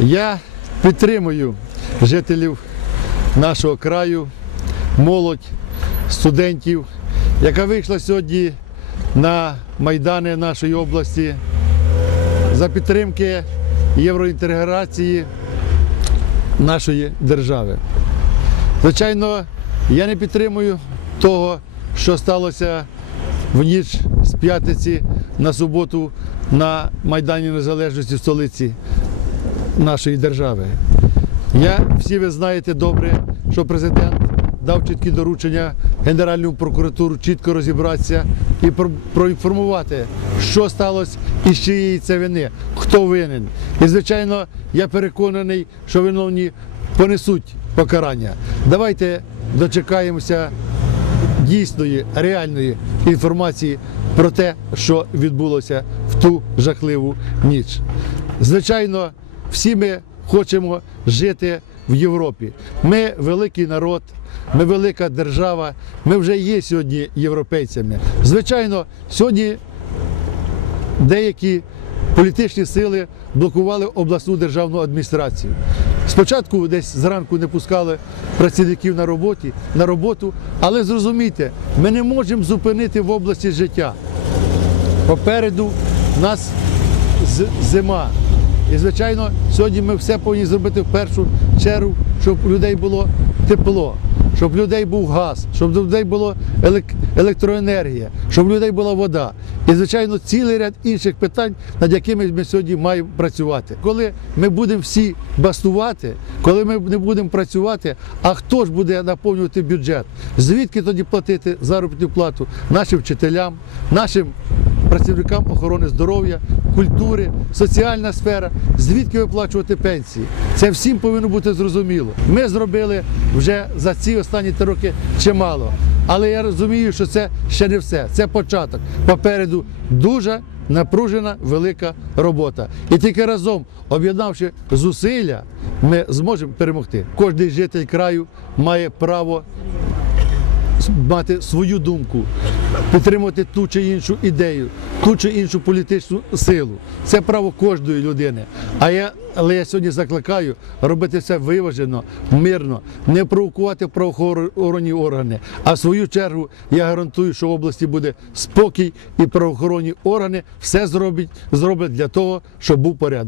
Я підтримую жителів нашого краю, молодь, студентів, яка вийшла сьогодні на майдани нашої області за підтримки євроінтеграції нашої держави. Звичайно, я не підтримую того, що сталося в ніч з п'ятниці на суботу на Майдані Незалежності в столиці нашої держави. Я, всі ви знаєте добре, що президент дав чіткі доручення Генеральному прокуратуру чітко розібратися і про- проінформувати, що сталося і з чиєї це вини, хто винен. І, звичайно, я переконаний, що виновні понесуть покарання. Давайте дочекаємося дійсної, реальної інформації про те, що відбулося в ту жахливу ніч. Звичайно, всі ми хочемо жити в Європі. Ми великий народ, ми велика держава, ми вже є сьогодні європейцями. Звичайно, сьогодні деякі політичні сили блокували обласну державну адміністрацію. Спочатку десь зранку не пускали працівників на роботі, на роботу, але зрозумійте, ми не можемо зупинити в області життя. Попереду нас зима. І, звичайно, сьогодні ми все повинні зробити в першу чергу, щоб у людей було тепло, щоб у людей був газ, щоб у людей була електроенергія, щоб у людей була вода. І, звичайно, цілий ряд інших питань, над якими ми сьогодні маємо працювати. Коли ми будемо всі бастувати, коли ми не будемо працювати, а хто ж буде наповнювати бюджет? Звідки тоді платити заробітну плату нашим вчителям, нашим працівникам охорони здоров'я, культури, соціальна сфера, звідки виплачувати пенсії. Це всім повинно бути зрозуміло. Ми зробили вже за ці останні три роки чимало. Але я розумію, що це ще не все. Це початок. Попереду дуже напружена велика робота. І тільки разом, об'єднавши зусилля, ми зможемо перемогти. Кожний житель краю має право мати свою думку, підтримувати ту чи іншу ідею, ту чи іншу політичну силу. Це право кожної людини. А я, але я сьогодні закликаю робити все виважено, мирно, не провокувати правоохоронні органи. А в свою чергу я гарантую, що в області буде спокій і правоохоронні органи все зроблять, зроблять для того, щоб був порядок.